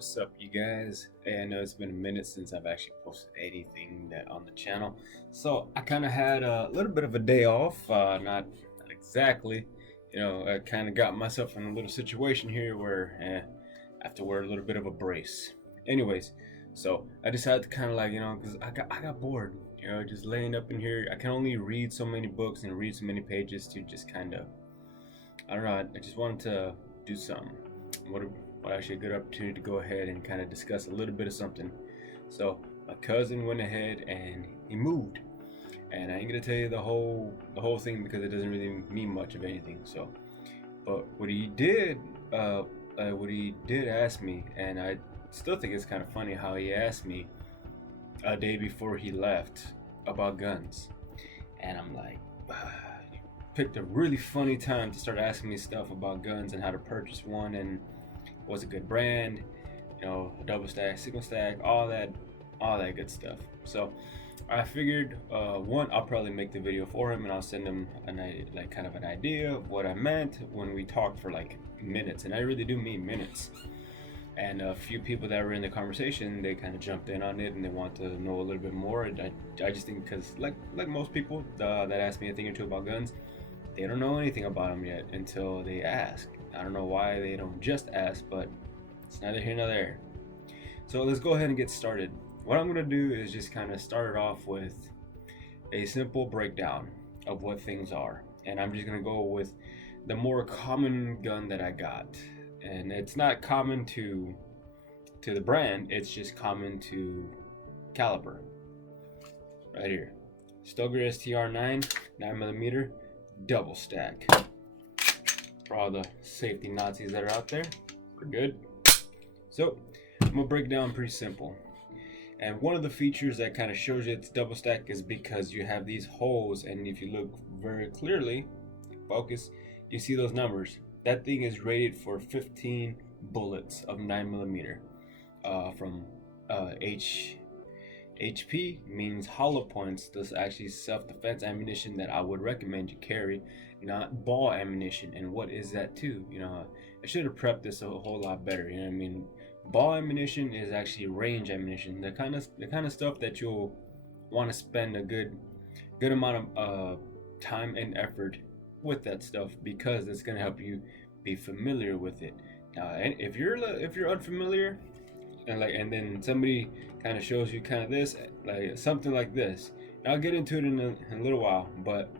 What's up, you guys? Hey, I know it's been a minute since I've actually posted anything on the channel, so I kind of had a little bit of a day off. Not exactly, I kind of got myself in a little situation here where I have to wear a little bit of a brace. Anyways, so I decided to kind of because I got bored, just laying up in here. I can only read so many books and read so many pages to just kind of, I don't know. I just wanted to do something. What actually a good opportunity to go ahead and kind of discuss a little bit of something. So my cousin went ahead and he moved, and I ain't gonna tell you the whole thing because it doesn't really mean much of anything. So, but what he did ask me, and I still think it's kind of funny how he asked me a day before he left about guns, and I'm like. Picked a really funny time to start asking me stuff about guns and how to purchase one and what's a good brand, double stack, single stack, all that good stuff. So I figured, one, I'll probably make the video for him and I'll send him kind of an idea of what I meant when we talked for like minutes, and I really do mean minutes. And a few people that were in the conversation, they kind of jumped in on it and they want to know a little bit more. I just think because like most people that ask me a thing or two about guns, they don't know anything about them yet until they ask. I don't know why they don't just ask, but it's neither here nor there. So let's go ahead and get started. What I'm going to do is just kind of start it off with a simple breakdown of what things are. And I'm just going to go with the more common gun that I got. And it's not common to the brand, it's just common to caliber. Right here. Stoeger STR-9, 9mm, double stack. For all the safety Nazis that are out there, we're good. So I'm gonna break down pretty simple. And one of the features that kind of shows you it's double stack is because you have these holes, and if you look very clearly, focus, you see those numbers. That thing is rated for 15 bullets of 9mm. From HP means hollow points. That's actually self-defense ammunition that I would recommend you carry, not ball ammunition. And what is that too? I should have prepped this a whole lot better. Ball ammunition is actually range ammunition. The kind of stuff that you'll want to spend a good amount of time and effort with that stuff, because it's gonna help you be familiar with it. And if you're unfamiliar, and then somebody kind of shows you kind of this, like something like this. And I'll get into it in a little while, but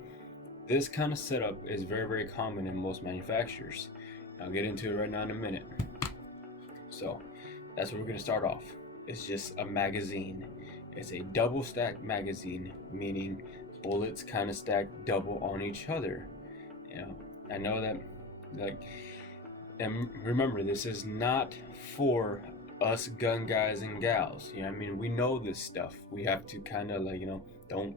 this kind of setup is very, very common in most manufacturers. I'll get into it right now in a minute. So that's what we're gonna start off. It's just a magazine. It's a double stack magazine, meaning bullets kind of stack double on each other. I know that, and remember, this is not for us gun guys and gals. We know this stuff. We have to kind of don't,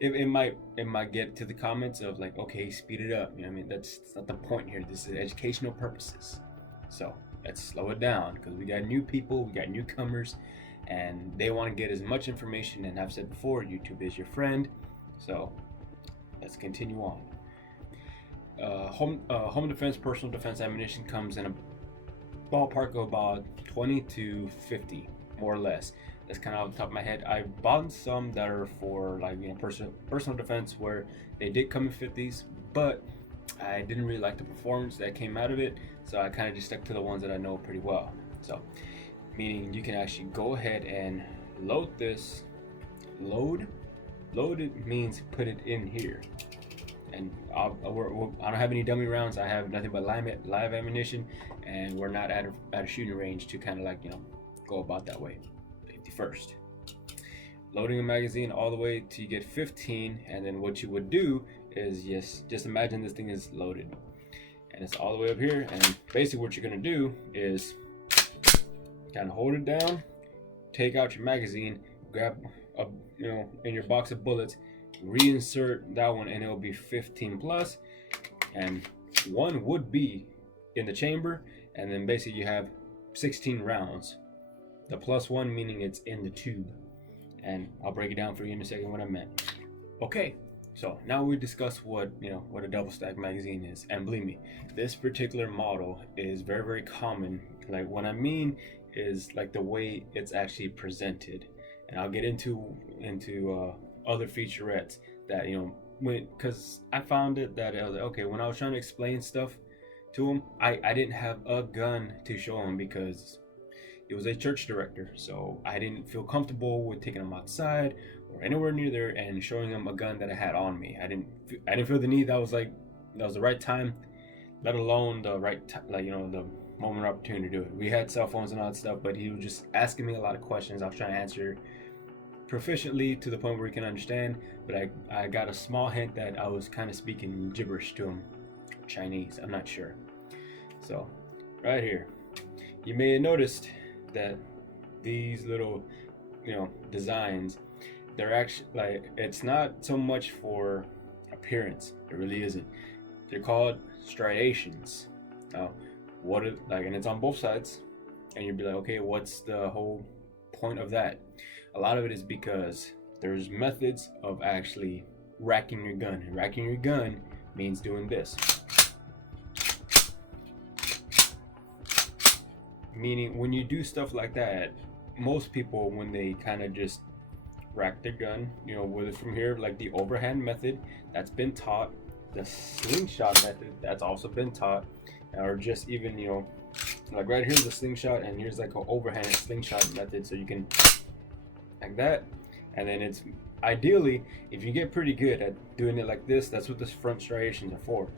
it might get to the comments of like, okay, speed it up. That's not the point here. This is educational purposes. So let's slow it down, because we got new people, we got newcomers, and they want to get as much information. And I've said before, YouTube is your friend. So let's continue on. Home defense, personal defense ammunition comes in a ballpark of about 20 to 50, more or less. That's kind of off the top of my head. I bought some that are for personal defense, where they did come in 50s, but I didn't really like the performance that came out of it, so I kind of just stuck to the ones that I know pretty well. So, meaning you can actually go ahead and load this. Load it means put it in here. And I don't have any dummy rounds. I have nothing but live ammunition, and we're not at a shooting range to kind of go about that way. Safety first. Loading a magazine all the way till you get 15, and then what you would do is just imagine this thing is loaded, and it's all the way up here. And basically, what you're gonna do is kind of hold it down, take out your magazine, grab in your box of bullets, reinsert that one, and it'll be 15 plus, and one would be in the chamber, and then basically you have 16 rounds. The plus one meaning it's in the tube, and I'll break it down for you in a second what I meant. Okay, So now we discuss what what a double stack magazine is, and believe me, this particular model is very very common. Like what I mean is like the way it's actually presented, and I'll get into other featurettes that because I found it that I was like, okay, when I was trying to explain stuff to him, I didn't have a gun to show him because it was a church director, so I didn't feel comfortable with taking him outside or anywhere near there and showing him a gun that I had on me. I didn't feel the need. That was the right time, let alone the right like the moment of opportunity to do it. We had cell phones and all that stuff, but he was just asking me a lot of questions. I was trying to answer proficiently to the point where he can understand, but I got a small hint that I was kind of speaking gibberish to him, Chinese. I'm not sure. So, right here, you may have noticed that these little designs, they're actually like, it's not so much for appearance. It really isn't. They're called striations. Now what are, like, and it's on both sides, and you'd be like, okay, what's the whole point of that? A lot of it is because there's methods of actually racking your gun, and racking your gun means doing this, meaning when you do stuff like that, most people, when they kind of just rack their gun, whether from here, like the overhand method, that's been taught, the slingshot method, that's also been taught, or just even like right here's the slingshot, and here's like an overhand slingshot method, so you can like that. And then it's ideally, if you get pretty good at doing it like this, that's what the front striations are for.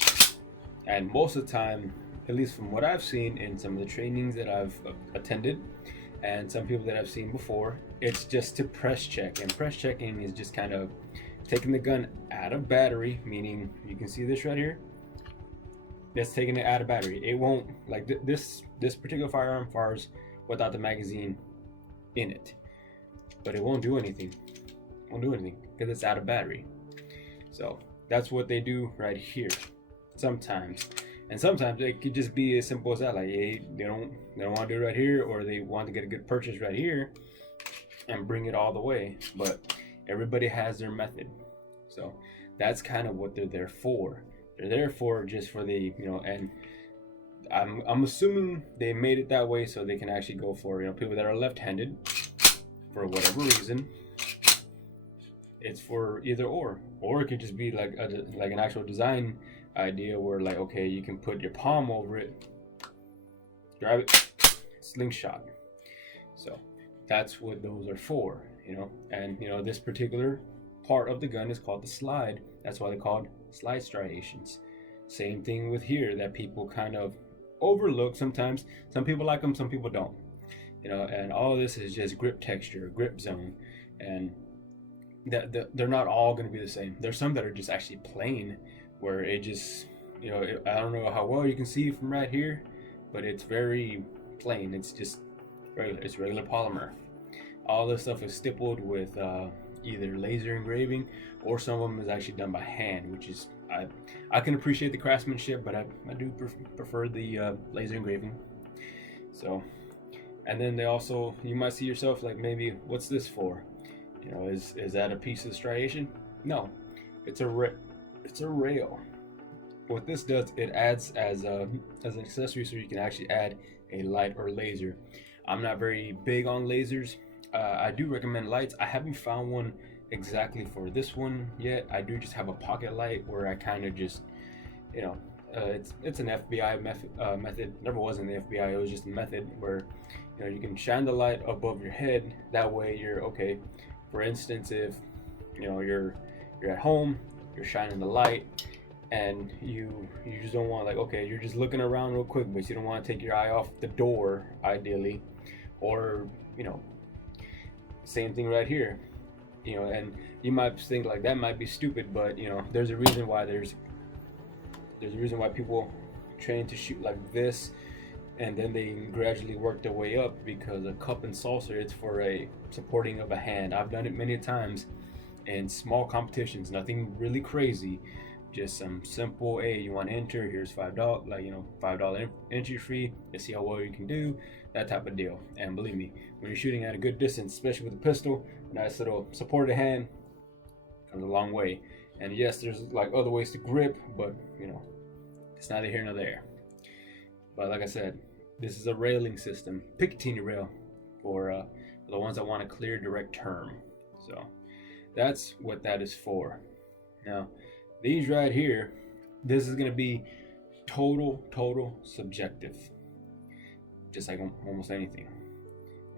And most of the time, at least from what I've seen in some of the trainings that I've attended and some people that I've seen before, it's just to press check. And press checking is just kind of taking the gun out of battery, meaning you can see this right here. That's taking it out of battery. It won't, like this particular firearm fires without the magazine in it, but it won't do anything. It won't do anything because it's out of battery. So that's what they do right here sometimes. And sometimes it could just be as simple as that, like they don't want to do it right here, or they want to get a good purchase right here and bring it all the way. But everybody has their method, so that's kind of what they're there for. They're there for just for the and I'm assuming they made it that way so they can actually go for people that are left-handed for whatever reason. It's for either or it could just be like an actual design idea where, like, okay, you can put your palm over it, grab it, slingshot. So that's what those are for, and this particular part of the gun is called the slide. That's why they're called slide striations. Same thing with here that people kind of overlook sometimes. Some people like them, some people don't, and all of this is just grip texture, grip zone, and they're not all going to be the same. There's some that are just actually plain, where it just, I don't know how well you can see from right here, but it's very plain. It's just regular. It's regular polymer. All this stuff is stippled with either laser engraving, or some of them is actually done by hand, which is, I can appreciate the craftsmanship, but I do prefer the laser engraving. So, and then they also, you might see yourself like, maybe, what's this for? Is that a piece of striation? No, it's a rail. What this does, it adds as an accessory, so you can actually add a light or laser. I'm not very big on lasers. I do recommend lights. I haven't found one exactly for this one yet. I do just have a pocket light where I kind of just, it's an FBI method. Never was in the FBI. It was just a method where, you can shine the light above your head. That way you're okay. For instance, if you're at home, you're shining the light, and you just don't want, like, okay, you're just looking around real quick, but you don't want to take your eye off the door, ideally, or same thing right here, and you might think like that might be stupid, but there's a reason why people train to shoot like this, and then they gradually work their way up, because a cup and saucer, it's for a supporting of a hand. I've done it many times in small competitions, nothing really crazy, just some simple, hey, you want to enter, here's $5, like $5 entry fee, let's see how well you can do, that type of deal. And believe me, when you're shooting at a good distance, especially with a pistol, a nice little supported hand goes a long way. And yes, there's like other ways to grip, but you know, it's neither here nor there. But like I said, this is a railing system, Picatinny rail, for the ones that want a clear direct term. So that's what that is for. Now, these right here, this is gonna be total subjective, just like almost anything.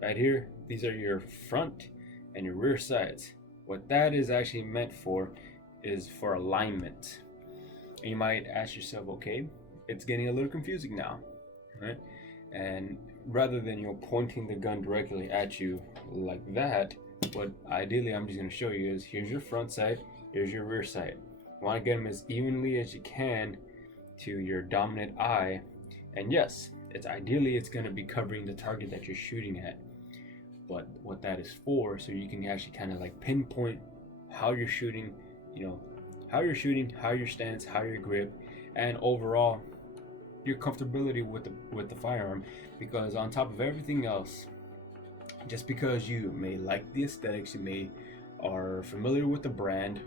Right here, these are your front and your rear sides. What that is actually meant for is for alignment. And you might ask yourself, okay, it's getting a little confusing now, right? And rather than pointing the gun directly at you like that, what ideally I'm just going to show you is, here's your front sight, here's your rear sight. You want to get them as evenly as you can to your dominant eye, and yes, it's going to be covering the target that you're shooting at. But what that is for, so you can actually kind of like pinpoint how you're shooting, how your stance, how your grip, and overall your comfortability with the firearm. Because on top of everything else, just because you may like the aesthetics, you are familiar with the brand,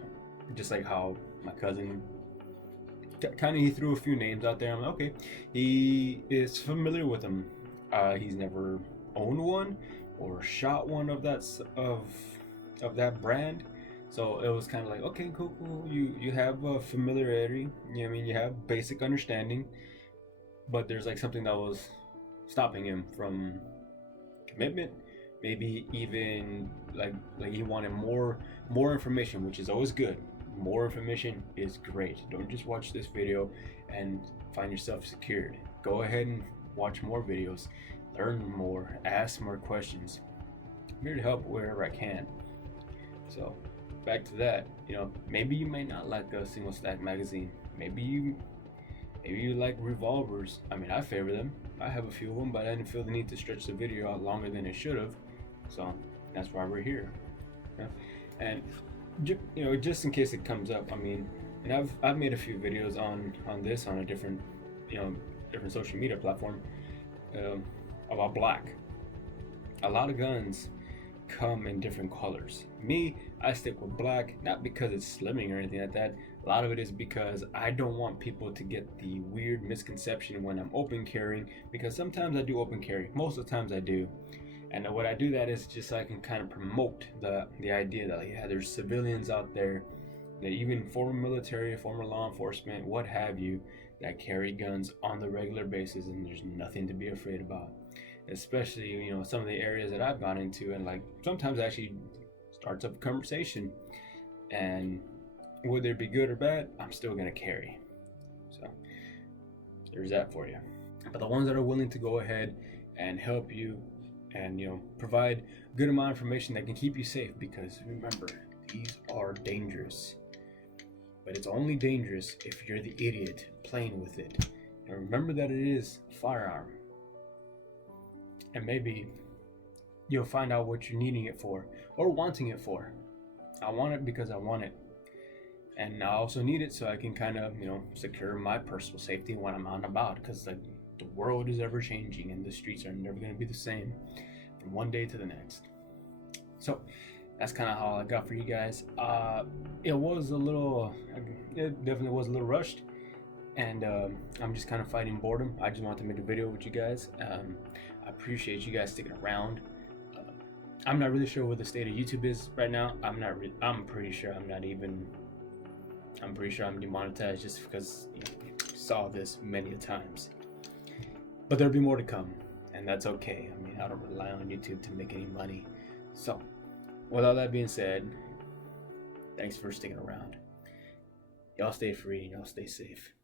just like how my cousin he threw a few names out there. I'm like, okay, he is familiar with them. He's never owned one or shot one of that brand, so it was kind of like, okay, cool. You have a familiarity. You have basic understanding, but there's like something that was stopping him from commitment. Maybe even like he wanted more information, which is always good. More information is great. Don't just watch this video and find yourself secured. Go ahead and watch more videos, learn more, ask more questions. I'm here to help wherever I can. So back to that, maybe you may not like a single stack magazine. Maybe you like revolvers. I mean, I favor them. I have a few of them, but I didn't feel the need to stretch the video out longer than it should have. So that's why we're here. And just in case it comes up, and I've made a few videos on this on a different social media platform about black. A lot of guns come in different colors. Me, I stick with black, not because it's slimming or anything like that. A lot of it is because I don't want people to get the weird misconception when I'm open carrying, because sometimes I do open carry. Most of the times I do. And what I do that is just so I can kind of promote the idea that there's civilians out there, that even former military, former law enforcement, what have you, that carry guns on the regular basis, and there's nothing to be afraid about. Especially, some of the areas that I've gone into, and like sometimes actually starts up a conversation, and whether it be good or bad, I'm still gonna carry. So there's that for you. But the ones that are willing to go ahead and help you and provide good amount of information that can keep you safe, because remember, these are dangerous. But it's only dangerous if you're the idiot playing with it. And remember that it is a firearm. And maybe you'll find out what you're needing it for or wanting it for. I want it because I want it. And I also need it so I can kind of, secure my personal safety when I'm out and about, because the world is ever changing and the streets are never going to be the same from one day to the next. So that's kind of all I got for you guys. It definitely was a little rushed, and I'm just kind of fighting boredom. I just wanted to make a video with you guys. I appreciate you guys sticking around. I'm not really sure what the state of YouTube is right now. I'm pretty sure I'm demonetized, just because you saw this many times. But there'll be more to come, and that's okay. I don't rely on YouTube to make any money. So, with all that being said, thanks for sticking around. Y'all stay free and y'all stay safe.